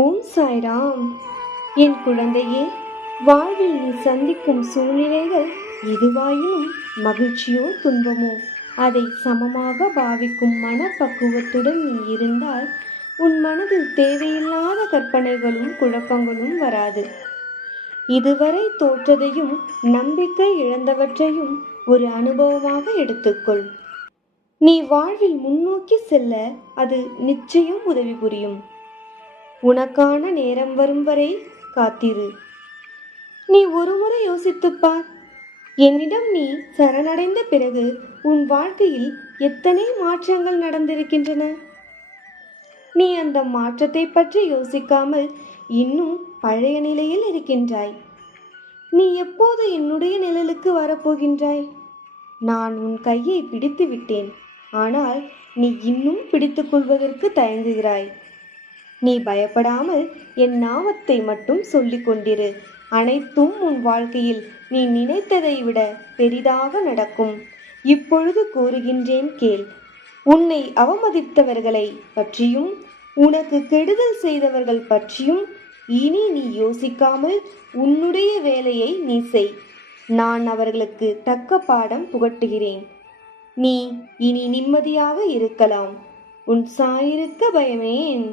ஓம் சாய்ராம். என் குழந்தையே, வாழ்வில் நீ சந்திக்கும் சூழ்நிலைகள் எதுவாயினும் மகிழ்ச்சியோ துன்பமோ அதை சமமாக பாவிக்கும் மனப்பக்குவத்துடன் நீ இருந்தால் உன் மனதில் தேவையில்லாத கற்பனைகளும் குழப்பங்களும் வராது. இதுவரை தோற்றதையும் நம்பிக்கை இழந்தவற்றையும் ஒரு அனுபவமாக எடுத்துக்கொள். நீ வாழ்வில் முன்னோக்கி செல்ல அது நிச்சயம் உதவி புரியும். உனக்கான நேரம் வரும் வரை காத்திரு. நீ ஒருமுறை யோசித்துப்பார், என்னிடம் நீ சரணடைந்த பிறகு உன் வாழ்க்கையில் எத்தனை மாற்றங்கள் நடந்திருக்கின்றன. நீ அந்த மாற்றத்தை பற்றி யோசிக்காமல் இன்னும் பழைய நிலையில் இருக்கின்றாய். நீ எப்போது என்னுடைய நிழலுக்கு வரப்போகின்றாய்? நான் உன் கையை பிடித்து விட்டேன், ஆனால் நீ இன்னும் பிடித்துக் கொள்வதற்கு தயங்குகிறாய். நீ பயப்படாமல் என் நாமத்தை மட்டும் சொல்லிக் கொண்டிரு. அனைத்தும் உன் வாழ்க்கையில் நீ நினைத்ததை விட பெரிதாக நடக்கும். இப்பொழுது கூறுகின்றேன் கேள். உன்னை அவமதித்தவர்களை பற்றியும் உனக்கு கெடுதல் செய்தவர்கள் பற்றியும் இனி நீ யோசிக்காமல் உன்னுடைய வேலையை நீ செய். நான் அவர்களுக்கு தக்க பாடம் புகட்டுகிறேன். நீ இனி நிம்மதியாக இருக்கலாம். உன் சாயிருக்க பயமேன்.